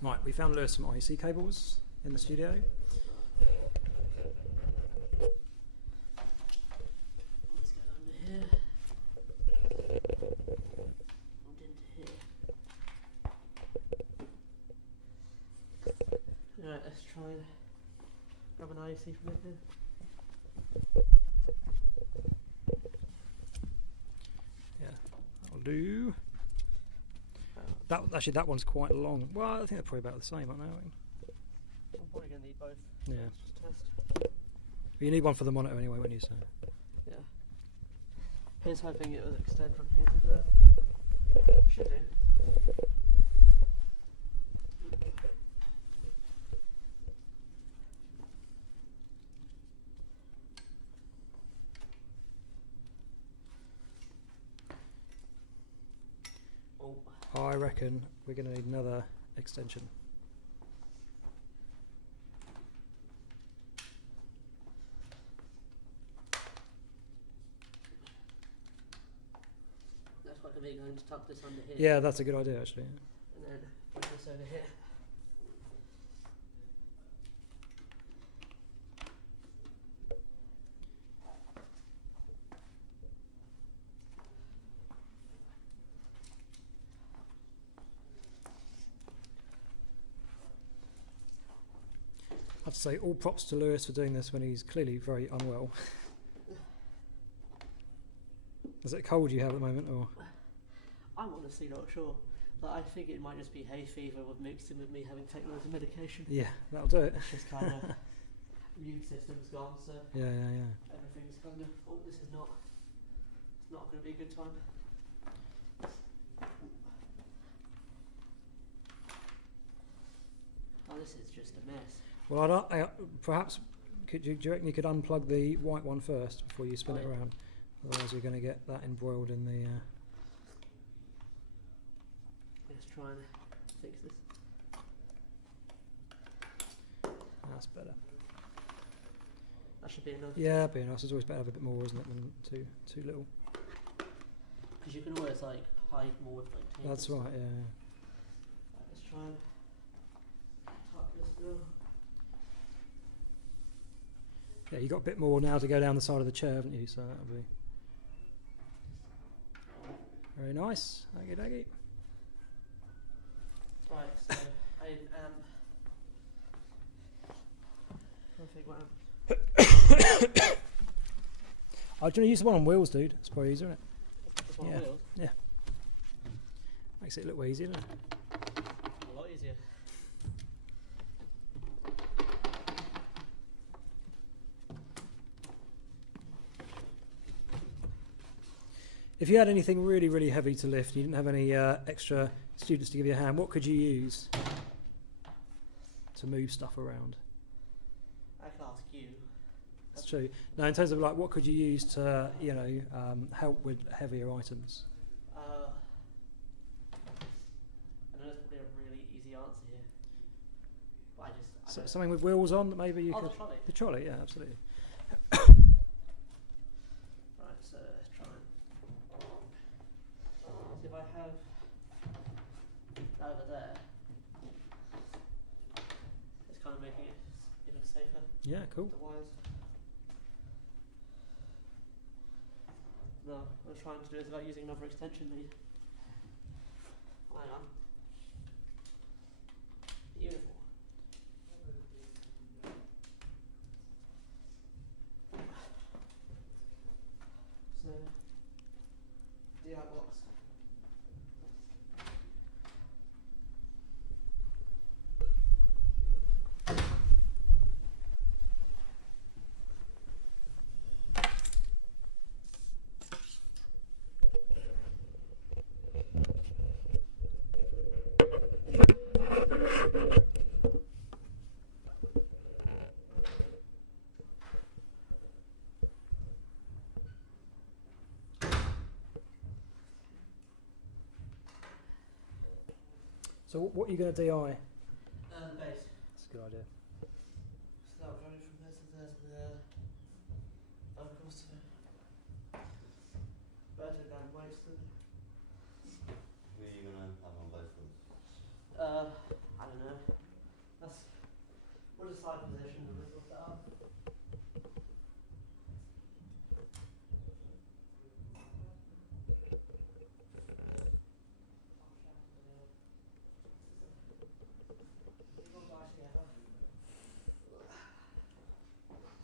Right, we found Lewis some IEC cables in the studio. Let's go under here. And into here. Alright, let's try and grab an IEC from in here. Yeah, that'll do. That one's quite long. Well, I think they're probably about the same, aren't they? I'm probably going to need both. Yeah. Just test. But you need one for the monitor anyway, wouldn't you? So. Yeah. Here's hoping it will extend from here to there. Should do. I reckon we're going to need another extension. That's quite convenient going to tuck this under here. Yeah, that's a good idea actually. And then put this over here. I have to say, all props to Lewis for doing this when he's clearly very unwell. Is it a cold you have at the moment, or? I'm honestly not sure. But I think it might just be hay fever with mixed in with me having taken loads of medication. Yeah, that'll do it. It's just kind of immune system's gone, so Yeah. everything's kind of. Oh, this is not. It's not going to be a good time. Oh, this is just a mess. Well, perhaps do you reckon you could unplug the white one first before you spin it around? Otherwise, you're going to get that embroiled in the. Let's try and fix this. That's better. That should be enough. Yeah, be nice. It's always better to have a bit more, isn't it, than too little. Because you can always like hide more with like tape. That's right. Yeah. Right, let's try and tuck this now. Yeah, you got a bit more now to go down the side of the chair, haven't you? So that'll be very nice. Aggie daggy. Right, so I think what I'm going to use the one on wheels, dude. It's probably easier, isn't it? this one Yeah. on wheels. Yeah. Makes it look way easier, doesn't it? A lot easier. If you had anything really, really heavy to lift, you didn't have any extra students to give you a hand, what could you use to move stuff around? I can ask you. That's true. Now, in terms of like, what could you use to, help with heavier items? I know that's probably a really easy answer here. But I don't Something with wheels on that maybe you oh, could. the trolley. The trolley, yeah, absolutely. Right, so let's try and see if I have over there. It's kind of making it even safer. Yeah, cool. The wires. No, what I'm trying to do is about using another extension lead. Hang on. Beautiful. So, DI box. So what are you going to DI? The base. That's a good idea. So that was running from there to there to there. Of course, Burton and Wasted. Who are you going to have on both of them? I don't know.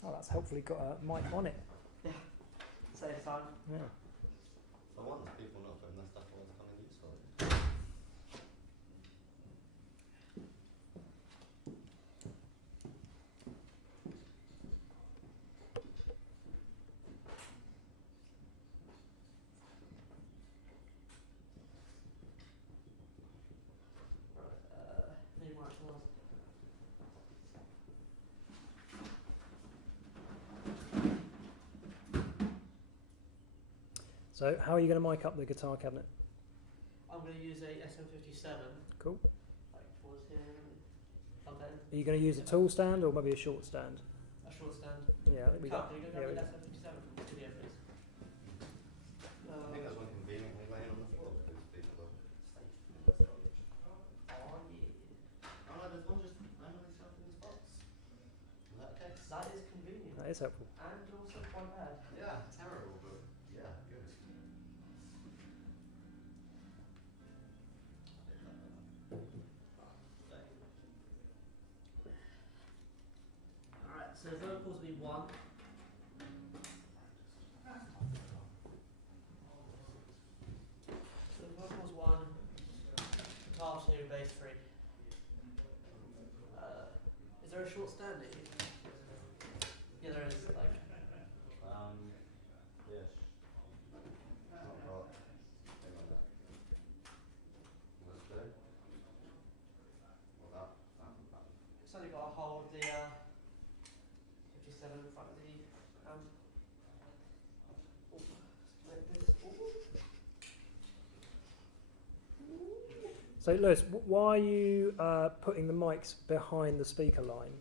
Oh, that's hopefully got a mic on it. Save time. Yeah. For once, people not putting their stuff away to come and use for it. Need more actual ones. So, how are you going to mic up the guitar cabinet? I'm going to use a SM57. Cool. Like towards here. Plug that in. Are you going to use a tall stand or maybe a short stand? A short stand. Yeah, I think we Carl, got. can you go Yeah, grab we an SM57 from the studio, please? I think there's one conveniently laying on the floor because people are safe in the storage. Oh yeah. Oh no, there's one just randomly shoved in this box. Is that the case? That is convenient. That is helpful. And also quite bad. Yeah, terrible, but yeah, good. Alright, so vocals will be 1. So vocals 1, guitar 2, bass 3. Is there a short stand at you? Yeah, there is. Like, Yes. Not got thing like that. Let's do. Well, that. it's only got to hold the 57 in front of the amp. Oh, like this. So, Lewis, why are you putting the mics behind the speaker line?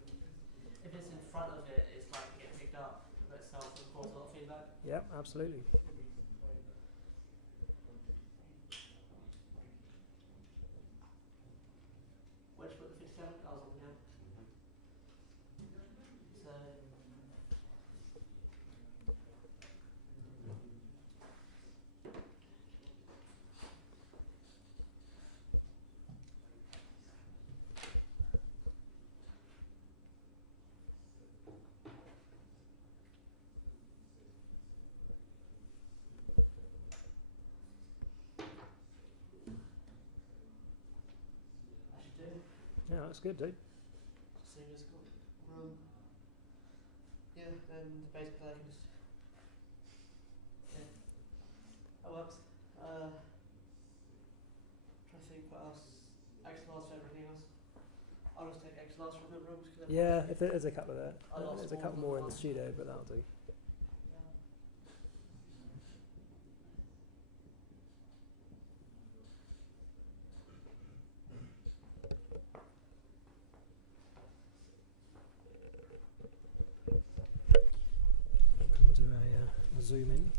If it's in front of it, it's like to get picked up by itself and cause a lot of feedback. Yep, absolutely. Where'd you put the 57? I was on the amp. So. I should do. Yeah, that's good, dude. Just seeing as got room. Yeah, then the bass player can just. Yeah. That works. Trying to think what else. XLRs for everything else. I'll just take XLRs from the rooms. Yeah, if there's a couple there. I lost There's a all couple of more them in the last studio, but that'll do. We'll do a zoom in.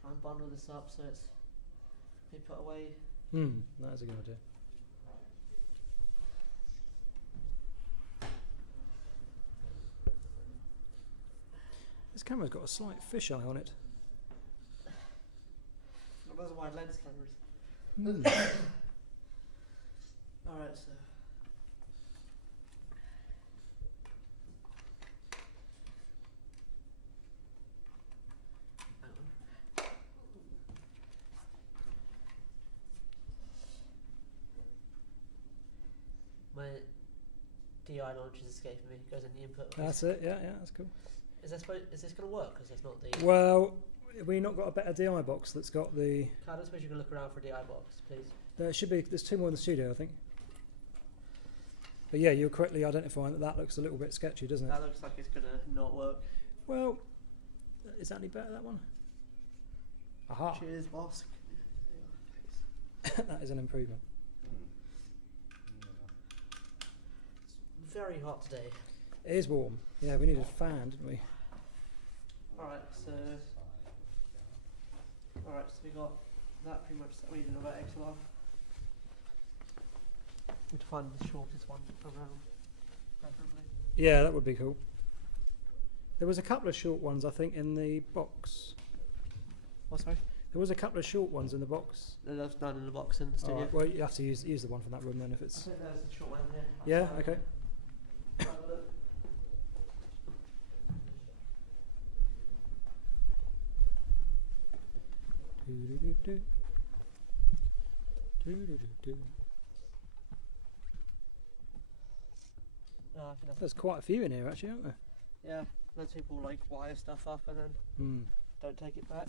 Try and bundle this up so it's be put away. That's a good idea. This camera's got a slight fisheye on it. Well, those are wide lens cameras. Alright, so. Hang on. My DI launch is escaping me. Goes in the input. That's it. Yeah, that's cool. Is this going to work? Because it's not the. Well, have we not got a better DI box that's got the? I don't suppose you can look around for a DI box, please. There should be. There's two more in the studio, I think. But yeah, you're correctly identifying that looks a little bit sketchy, doesn't it? That looks like it's going to not work. Well, is that any better, that one? Aha. Cheers, boss. That is an improvement. Very hot today. It is warm. Yeah, we needed a fan, didn't we? Alright, so we got that pretty much. We need to know about XLR. Need to find the shortest one around. preferably. Yeah, that would be cool. There was a couple of short ones, I think, in the box. What, sorry? There was a couple of short ones in the box. There's none in the box in the studio. Alright, well, you have to use the one from that room then if I it's... think there's a short one here. Yeah, outside. okay. Have a look. Do-do-do-do. Do-do-do-do. I think that's There's quite a few in here actually, aren't there? yeah. Loads of people like wire stuff up and then don't take it back.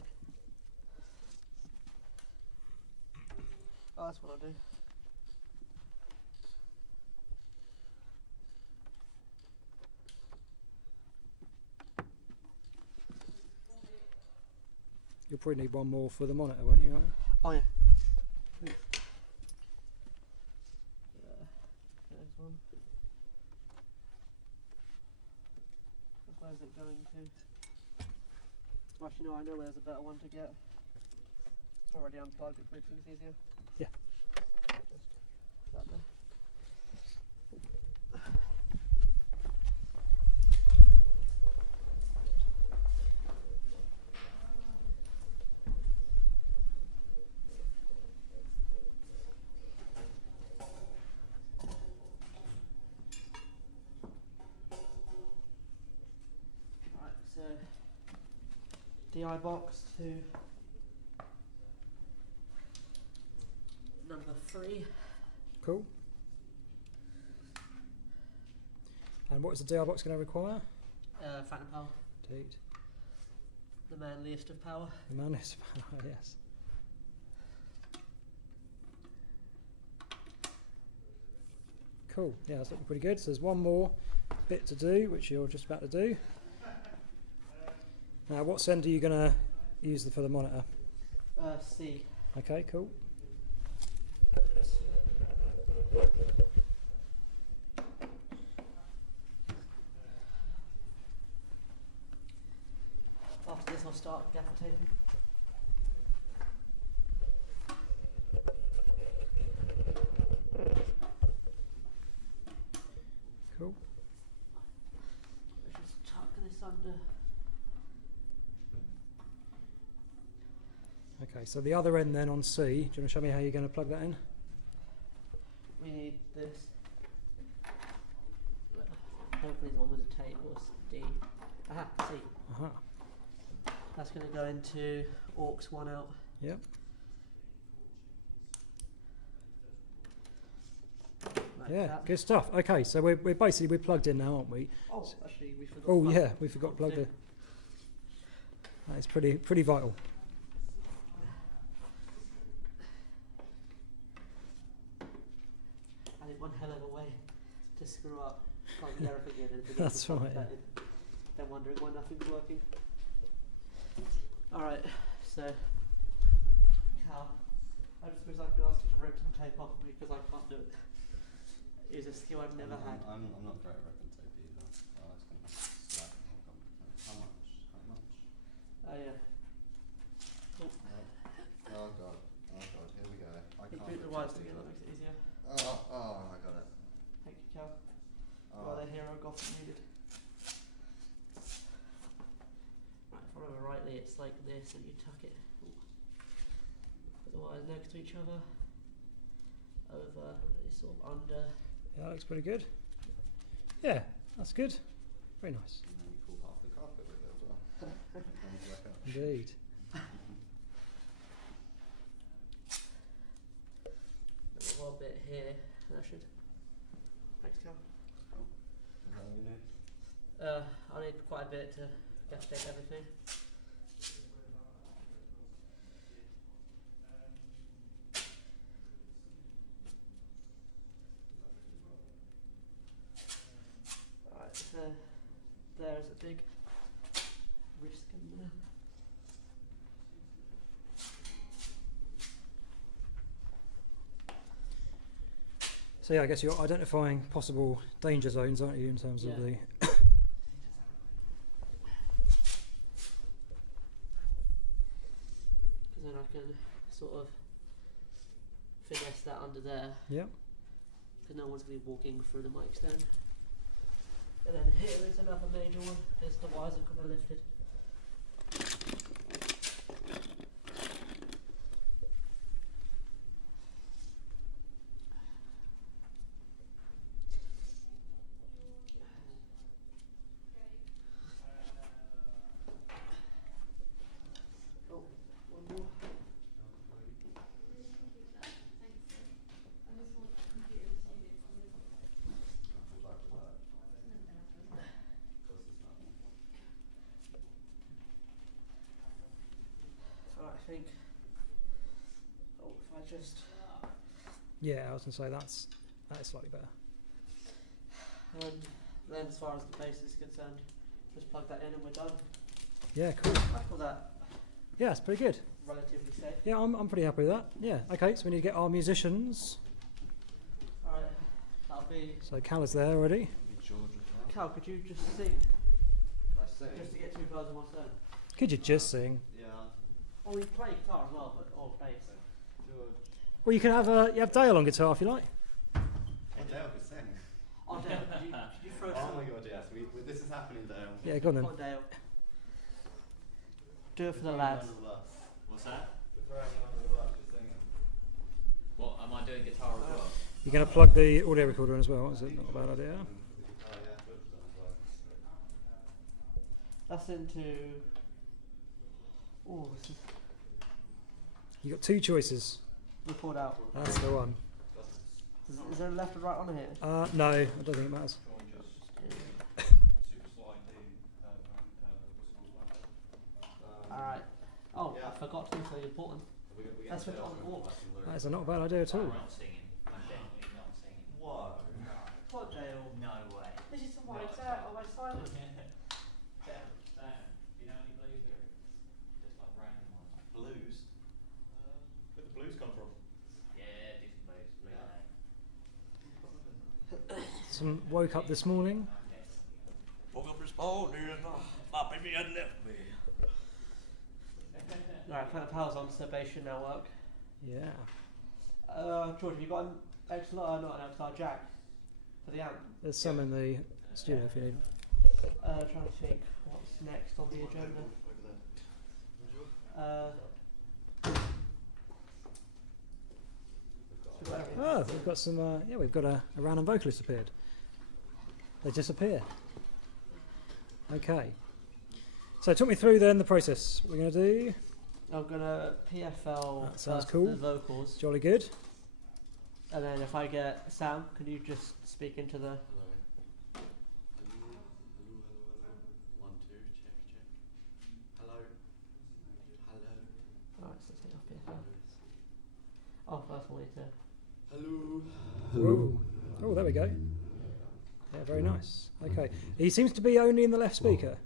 Oh, that's what I do. You'll probably need one more for the monitor, won't you? Oh yeah. There's one. Where's it going to? Actually, no, I know where's a better one to get. It's already unplugged, which makes things easier. Yeah. Just that there. Right, so DI box to number 3. Cool. And what is the DI box going to require? Phantom power, Indeed. the manliest of power. The man is yes. Cool. Yeah, that's looking pretty good. So there's one more bit to do, which you're just about to do. Now, what send are you going to use for the monitor? C. Okay, cool. After this, I'll start gaffer taping. Cool. Let's just tuck this under. Okay, so the other end then on C, do you want to show me how you're going to plug that in? We need this. Hopefully, the one with the tape was D. Aha, C. Aha. That's going to go into aux 1 out. Yep. Like Yeah, that. good stuff. Okay, so we're basically plugged in now, aren't we? Oh, actually, we forgot. Oh to plug yeah, we forgot to plug the. That is pretty vital. I think one hell of a way to screw up plugging everything in and That's right, yeah. Then wondering why nothing's working. Alright, so Cal, I just wish I could ask you to rip some tape off me because I can't do it. It's a skill I've never had. I'm not great at ripping tape either. Oh, it's going to be slack and all complicated. How much? How much? Oh yeah. Oh god. Oh god, here we go. I You can't put the rip wires tape together, either. makes it easier. Oh, I got it. Thank you, Cal. You Oh. are the hero Gotham needed. Right, if I remember rightly, it's like this and you tuck it. Ooh. Put the wires next to each other. Over, it's sort of under. Yeah, that looks pretty good. Yeah, that's good. Very nice. And then you pull half the carpet with it as well. Comes back up. Indeed. There's a little bit here. That should. Thanks, Cal. Is that all you need? I need quite a bit to gaff tape everything. Alright, so there's a big risk in there. So yeah, I guess you're identifying possible danger zones, aren't you, in terms of Yeah. the. Because then I can sort of finesse that under there. Yep. Because no one's going to be walking through the mic stand. And then here is another major one. There's the wires are kind of lifted. Oh, one more. Alright, I think. Oh, if I just. Yeah, I was going to say that is slightly better. Then, as far as the base is concerned, just plug that in and we're done. Yeah, cool. I call that Yeah, it's pretty good. relatively safe. Yeah, I'm pretty happy with that. Yeah, okay, so we need to get our musicians. Alright, that'll be. So Cal is there already. Cal, could you just sing? I sing? Just to get two birds in one stone. Could you just sing? Yeah. Or you play guitar as well, but or bass. Well, you can have you have Dale on guitar if you like. Hey, Dale could sing. Oh, Dale, could you throw Oh some? my god, yes. This is happening, Dale. Yeah, go on then. Come on, Dale. Do it for the lads. What's that? We're throwing you under the bus for singing. What, am I doing guitar as well? You're going to plug the audio recorder in as well, is it? Not a bad idea. That's into. Oh, this is You've got two choices. record out. That's the one. Is there a left or right on here? No, I don't think it matters. Alright. Oh, Yeah. I forgot to do something important. That's what on the wall. That is not a bad idea at all. I'm not singing. I'm definitely not singing. Whoa. What, Dale? No way. This is the white out of my silence. Sam, you know any blues lyrics? Just like random ones. Blues? Where'd the blues come from? Yeah, do some blues. Some woke up this morning. Woke up this morning, my baby had left me. Alright, put the powers on so bass should now work. Yeah. George, have you got an XLR, not an XLR jack for the amp? There's some in the studio if you need. Trying to think what's next on the agenda. We've got everything. Oh, we've got some. Yeah, we've got a random vocalist appeared. They disappear. Okay. So talk me through then the process. We're going to do I'm gonna PFL That sounds first cool. the vocals, jolly good. and then if I get Sam, can you just speak into the? Hello. Hello. 1, 2, check. Hello. Hello. Alright, so take off PFL. Oh, first one we need to. Hello. Whoa. Oh, there we go. Yeah, very nice. Okay. He seems to be only in the left speaker.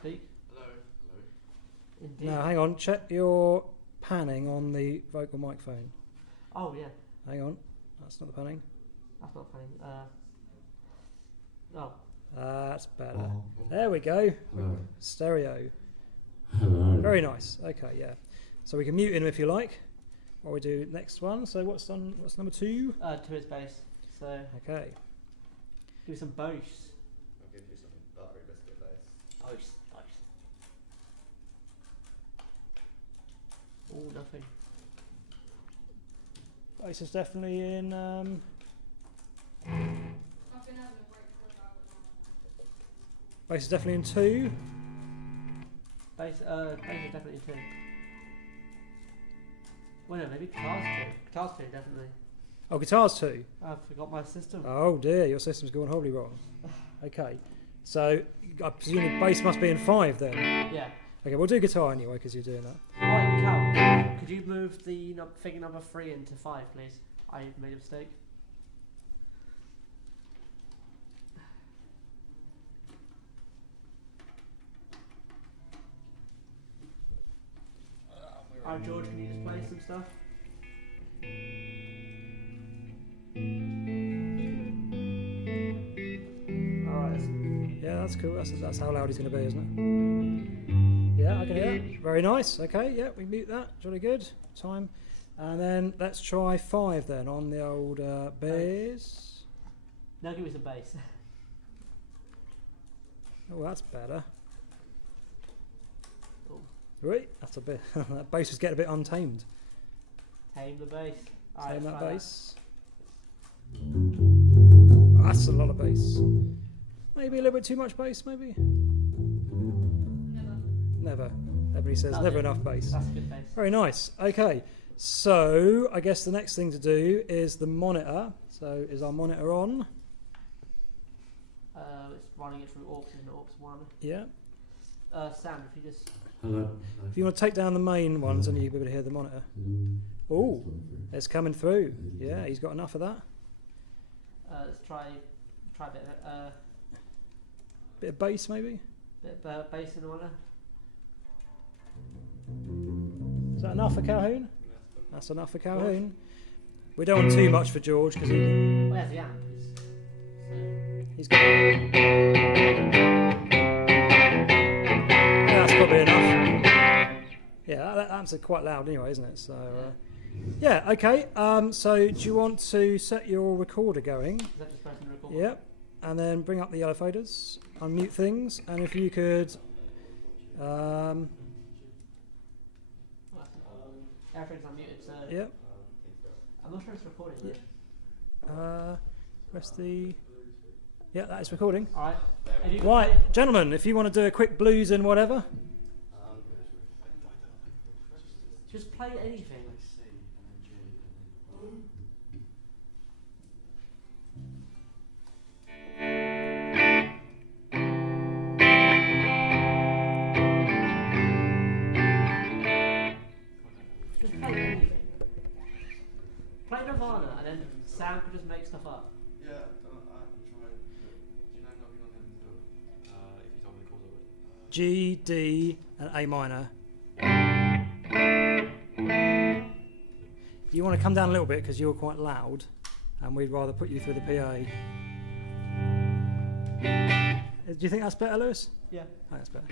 Speak. Hello. Indeed. Now, hang on. Check your panning on the vocal microphone. Oh yeah, Hang on. That's not the panning. that's not funny. Oh, That's better. There we go. Stereo. Very nice. Okay, yeah. So we can mute him if you like. While we do next one. So what's number 2? to his bass. So Okay. give me some bass. I'll give you some buttery biscuit bass. Bass. Oh, nothing. Bass is definitely in. Bass is definitely in 2. Bass is definitely in 2. Well, no, maybe guitar's 2. Guitar's 2, definitely. Oh, guitar's 2. I forgot my system. Oh dear, your system's gone horribly wrong. Okay. So I presume bass must be in 5 then. Yeah. Okay, we'll do guitar anyway because you're doing that. Right, Cal, could you move the figure number 3 into 5, please? I made a mistake. Alright, George, can you just play some stuff? Alright, Yeah, that's cool. That's how loud he's going to be, isn't it? Yeah, I can hear that. Very nice. Okay, yeah, we mute that. Jolly good. Time. And then let's try 5 then on the old bass. now give me some bass. Oh, that's better. Oh. Right, that's a bit. That bass was getting a bit untamed. Tame the bass. Tame that try bass. That's a lot of bass. Maybe a little bit too much bass, maybe? Never. Everybody says Lovely. never enough bass. That's a good bass. Very nice. Okay, so I guess the next thing to do is the monitor. So is our monitor on? It's running it through aux and aux 1. Yeah. Sam, if you just... Hello. If you want to take down the main ones, then you'll be able to hear the monitor. Oh, it's coming through. Yeah, he's got enough of that. Let's try a Bit of bass, maybe. bit of bass in the monitor. Is that enough for Calhoun? That's enough for Calhoun. We don't want too much for George because he, Where's the amp? he's got. Yeah, that's probably enough. Yeah, that amps are quite loud anyway, isn't it? So, yeah, okay. So, do you want to set your recorder going? Is that just pressing the record? Yep. And then bring up the yellow faders, unmute things, and if you could. Everything's unmuted, so... Yep. I'm not sure it's recording though. Press the. Yeah, that is recording. Alright. Right, gentlemen, if you want to do a quick blues and whatever. Just play anything. Just play anything. Play Nirvana and then Sam could just make stuff up. Yeah, I can try. Do you know Knocking on Heaven's Door? If you told me the chords, I would. G, D, and A minor. You want to come down a little bit because you're quite loud, and we'd rather put you through the PA. Do you think that's better, Lewis? Yeah. I think that's better.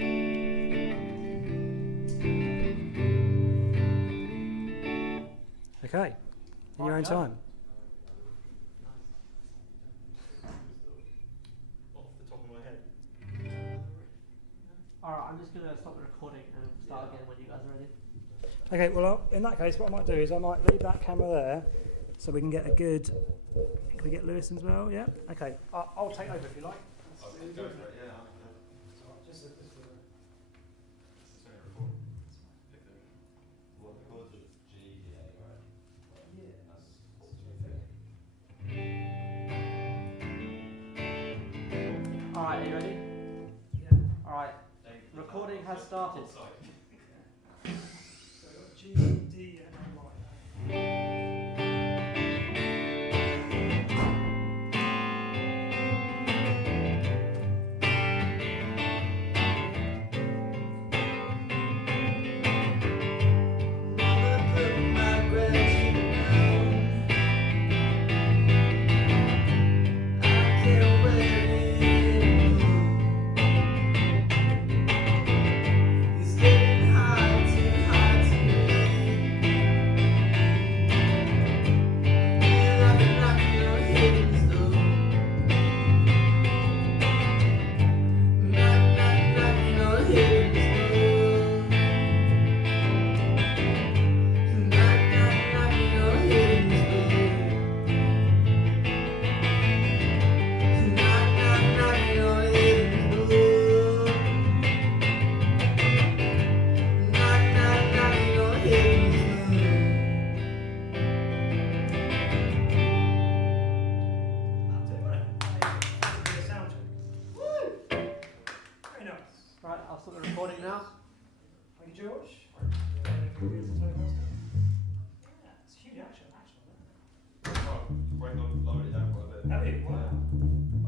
Okay, in your own time. Off the top of my head. Alright, I'm just going to stop the recording and start again when you guys are ready. Okay, well, in that case, what I might do is I might leave that camera there so we can get a good. Can we get Lewis as well? Yeah? Okay, I'll take over if you like. Go for it, yeah. Just It's only recording. Pick the chords of G, D, A, right? Yeah. Alright, are you ready? Yeah. Alright, recording has started. G, D, and A. Right, I'll stop the recording now. Thank you, George. It's a huge action, Lowered it down quite a bit. Have you? Wow.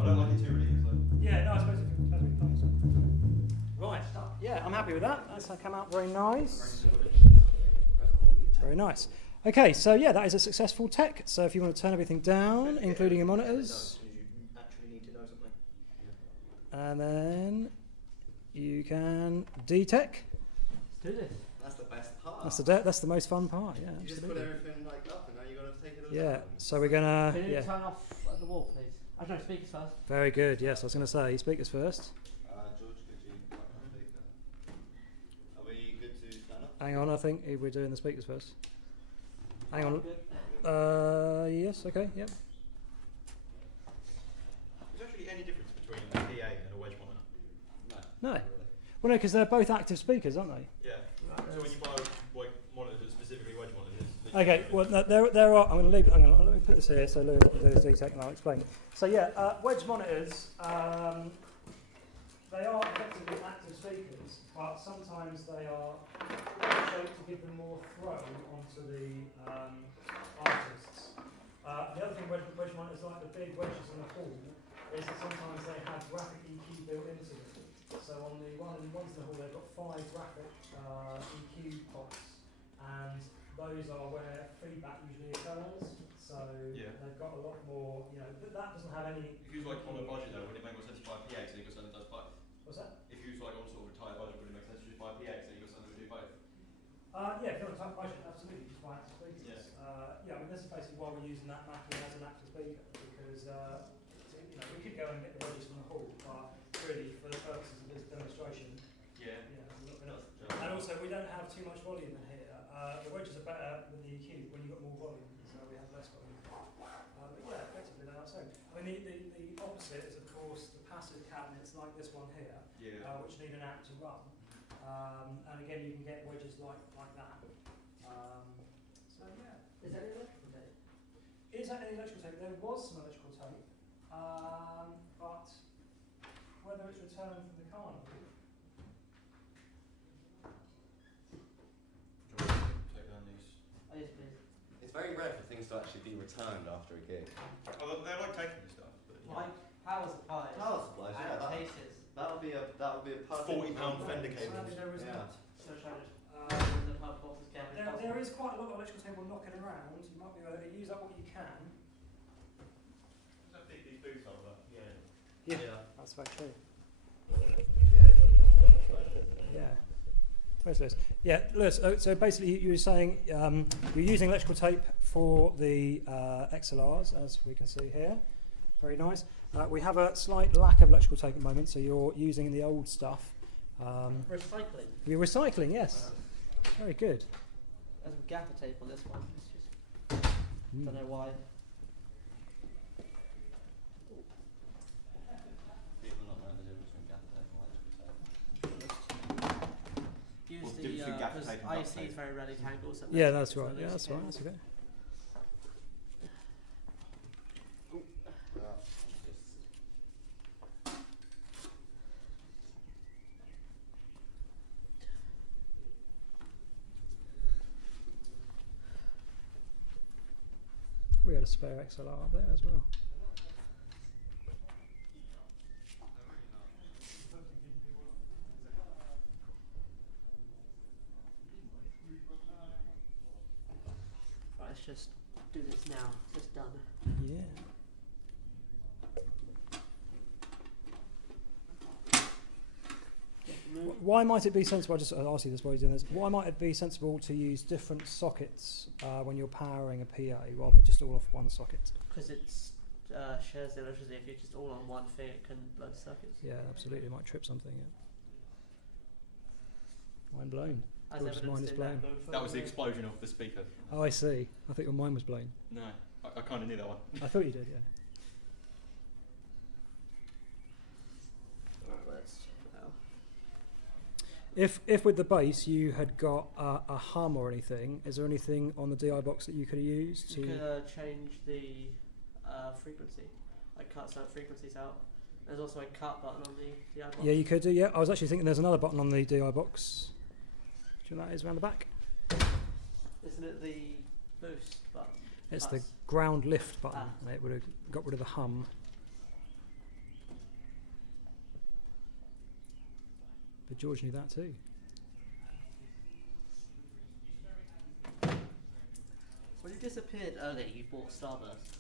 I don't like it too ridiculous though. Yeah, no, I suppose it does. Right, yeah, I'm happy with that. That's come out very nice. Very nice. Okay, so yeah, that is a successful tech. So if you want to turn everything down, including your monitors, You actually need to know something. and then you can detect. Let's do this. That's the best part. That's the most fun part. Yeah, You just put absolutely. everything like up and now you got to take it all Yeah. down. So we're gonna. Can you Yeah. turn off the wall, please? I don't know, speakers first. Very good. Yes, I was going to say speakers first. George Hang on, I think we're doing the speakers first. Hang on. Good. Yes, okay, yep. Is there actually any difference between a PA and a wedge monitor? No. Not really. Well, no, because they're both active speakers, aren't they? Yeah. Right, So when you buy like monitors, specifically wedge monitors. Okay, well, no, there are. I'm going to leave. Let me put this here so Lewis can do his detail and I'll explain. So yeah, wedge monitors. They are effectively active speakers, but sometimes they are shaped to give them more throw onto the artists. The other thing wedge monitors, like the big wedges in the hall, is that sometimes they have graphic EQ built into them. So on the ones in the hall, they've got 5 graphic EQ pods, and those are where feedback usually occurs. So Yeah. they've got a lot more. You know, that doesn't have any. If you was like on a budget though, would it make more sense to buy a PA so you got something that does both? What's that? If you was like on sort of a tight budget, would it make sense to just buy a PA so you got something to do both? Yeah, if you're on a tight budget, absolutely, just buy active speakers. Yeah. Yeah, I mean, this is basically why we're using that Mackie as an active speaker, because you know, we could go and get the wedges from the hall, but really, for the purposes of this demonstration, Yeah. we're not. And also, we don't have too much volume in here. The wedges are better with the EQ when you've got more volume, so we have less volume. But yeah, effectively they are so. I mean, the opposite is, of course, the passive cabinets like this one here, Yeah. which need an amp to run. And again, you can get wedges like that. So yeah. Is that electrical tape? Is that any electrical tape? There was some electrical tape, but whether it's returned from the carnival. Take down these. Oh, yes, please. It's very rare for things to actually be returned after a gig. Oh, they like taking this stuff. But, yeah. Like power supplies. Power supplies, and yeah. cases. That would be a perfect. £40 Fender Sadly, cables. there is Yeah. not. So shall I Um, the pub boxes cabinet? there is quite a lot of electrical tape knocking around. You might be able to use up what you can. What's that big these boots are? But yeah. Yeah. That's very true. Yeah. Yeah. Where's Lewis? Yeah, Lewis, so basically you were saying you're using electrical tape for the XLRs, as we can see here. Very nice. We have a slight lack of electrical tape at the moment, so you're using the old stuff. Recycling. You're recycling, yes. Very good. There's some gaffer tape on this one. It's just don't know why. People not knowing the difference between gaffer tape and electrical tape. Use What's the the difference between gaffer because tape and duct IC tape? is very rarely tangled. So Yeah, electrical that's is right. a Yeah, loose that's right. cable. That's okay. We had a spare XLR up there as well. Right, let's just do this now. It's done. Yeah. Why might it be sensible? I'll ask you this while you're doing this. Why might it be sensible to use different sockets when you're powering a PA rather than just all off one socket? Because it's shares the electricity. If you're just all on one thing, it can blow the circuits. Yeah, absolutely. It might trip something. Yeah. Mind blown. As Yours evidenced mine is in blown. that That was the explosion of the speaker. Oh, I see. I think your mine was blown. No, I kind of knew that one. I thought you did. Yeah. Let's check it out. If with the bass you had got a hum or anything, is there anything on the DI box that you could have used to? You could change the frequency. I cut certain frequencies out. There's also a cut button on the DI box. Yeah, you could do. Yeah, I was actually thinking there's another button on the DI box. Do you know what that is around the back? Isn't it the boost button? It's Plus. the ground lift button. Ah. And it would have got rid of the hum. But George knew that too. When you disappeared earlier, you bought Starburst.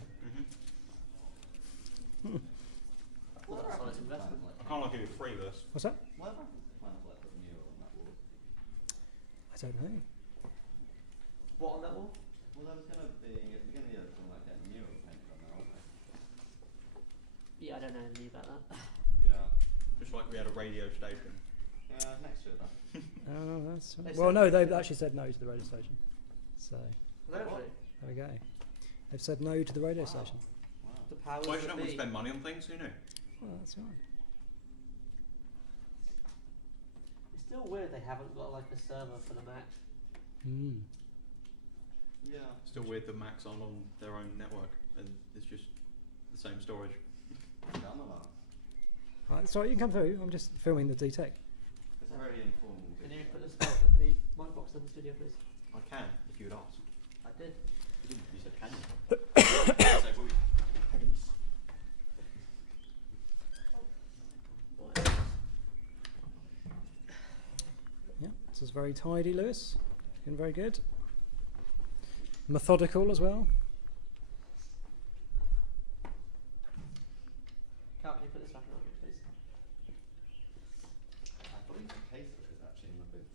Well, that's not an investment. I can't like give you free this. What's that? Why have I kind of like put mural on that wall? I don't know. What on that wall? Well, there was going to be, at the beginning of the year, there was going to like get a mural painted on there, wasn't there? Yeah, I don't know anything about that. Yeah. Just like we had a radio station. Yeah, next to it then. Oh, that's They well. said- No, they've actually said no to the radio station. So Don't they? there we go. They've said no to the radio station. The powers Why that shouldn't we be. spend money on things? Who knew? Well, that's right. It's still weird they haven't got like a server for the Mac. Mm. Yeah. Still weird the Macs aren't on their own network and it's just the same storage. Done a lot. Right, sorry, you can come through. I'm just filming the DTEC. It's a very informal Can you video. put the spot in the mic box in the studio, please? I can, if you would ask. I did. You didn't, you said can you? I said, well, Right. Yeah, this is very tidy, Lewis. Looking very good. Methodical as well. Cal, can you put this back on, please? I thought you could pay for it actually in my booth.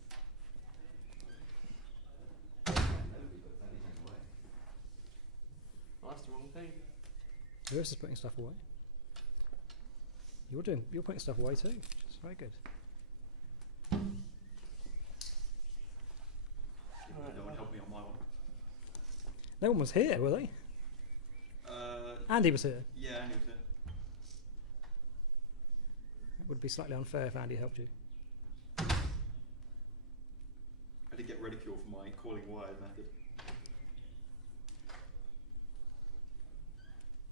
Nobody puts anything away. Well, that's the wrong thing. Lewis is putting stuff away. You're putting stuff away too. It's very good. Right. no one helped me on my one. No one was here, were they? Andy was here. Yeah, Andy was it. It would be slightly unfair if Andy helped you. I did get ridiculed for my calling wires method.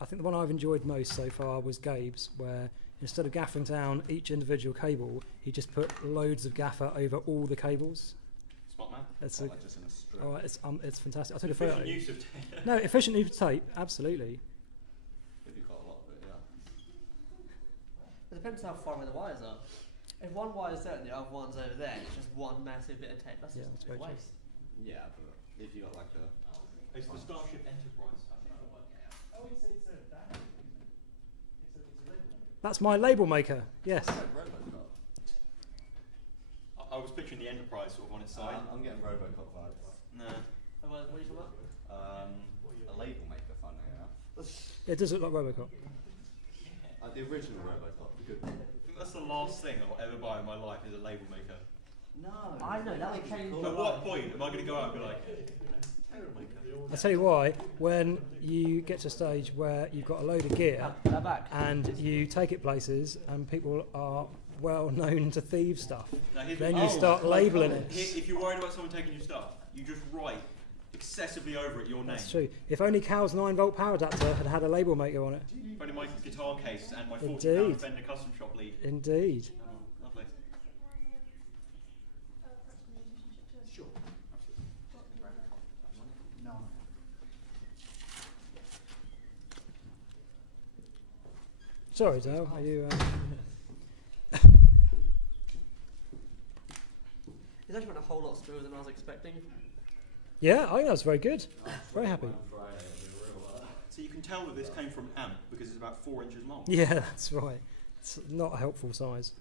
I think the one I've enjoyed most so far was Gabe's, where instead of gaffering down each individual cable, he just put loads of gaffer over all the cables. Smart man. It's Like just in a strip. it's fantastic. I took a photo. Efficient use of tape. No, efficient use of tape, absolutely. If you've got a lot of it, yeah. It depends how far away the wires are. If one wire's there and the other one's over there, it's just one massive bit of tape. That's Yeah, just that's a very true. waste. Yeah, but if you got like a It's the Starship Enterprise. That's my label maker. Yes. Robocop. I was picturing the Enterprise sort of on its side. I'm getting Robocop vibes. Nah. Oh, what are you talking about? A label maker, funny enough. It does look like Robocop. The original Robocop, the good one. I think that's the last thing I'll ever buy in my life is a label maker. No. I know, that would change At what point am I going to go out and be like, label maker? I tell you why. When you get to a stage where you've got a load of gear Put that back. and you take it places, and people are well known to thieve stuff, Now, here's then what- you start labelling it. If you're worried about someone taking your stuff, you just write excessively over it your name. That's true. If only Cal's 9-volt power adapter had had a label maker on it. If only my guitar case and my £40 Indeed. Fender Custom Shop lead. Indeed. Oh, lovely. Sure. No. Sorry, Dale. Are you? It's actually went a whole lot smoother than I was expecting. Yeah, I think that's very good. Very happy. So you can tell that this came from an amp because it's about 4 inches long. Yeah, that's right. It's not a helpful size.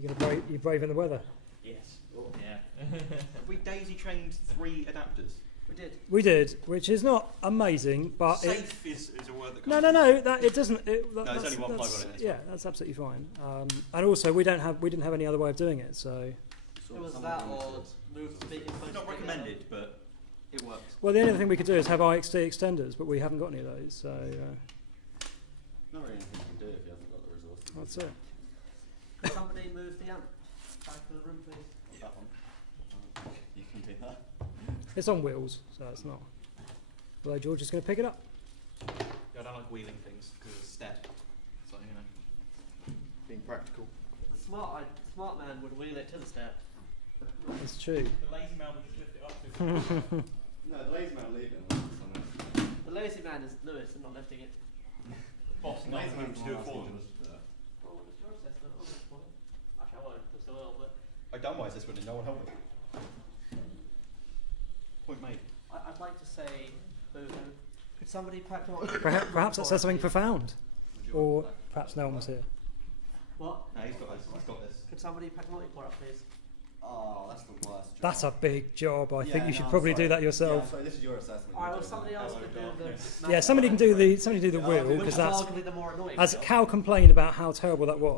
You're brave in the weather. Yes. Yeah. We daisy chained 3 adapters. We did. We did, which is not amazing, but it, Safe is a word that no, comes that it doesn't. there's That's, only one plug that's- on it, that's Yeah, fine. that's absolutely fine. And also, we didn't have any other way of doing it. So, It was that or move the speaking It's not recommended, but it works. well, the only other thing we could do is have IXT extenders, but we haven't got any of those. So Not really anything you can do if you haven't got the resources. that's it. Can somebody move the amp back to the room, please? That one. You can do that. It's on wheels, so it's not. Although George is going to pick it up. Yeah, I don't like wheeling things because it's step. So, you know, being practical. The smart man would wheel it to the step. It's true. The lazy man would just lift it up to No, the lazy man leaving it. The lazy man is Lewis and not lifting it. Boss, The not lazy having man's to do it the for one them. asking just, Well, it's your assessment. Oh, that's fine. Actually, I won't. I still will, but I done my assessment and no one helped me. Point made. I'd like to say, boo-hoo. Could somebody pack more? Perhaps that says something profound, or perhaps no one was here. What? No, he's got this. He's got this. Could somebody pack multi-core up, please? Oh, that's the worst job. That's a big job. I think Yeah, you should no, probably sorry. do that Yeah, yourself. sorry, this is your assessment. Alright, well, You're somebody doing else that. could do the. Yeah, somebody can do the Yeah, wheel I'll do because Which is that's arguably the more annoying as job. Cal complained about how terrible that was.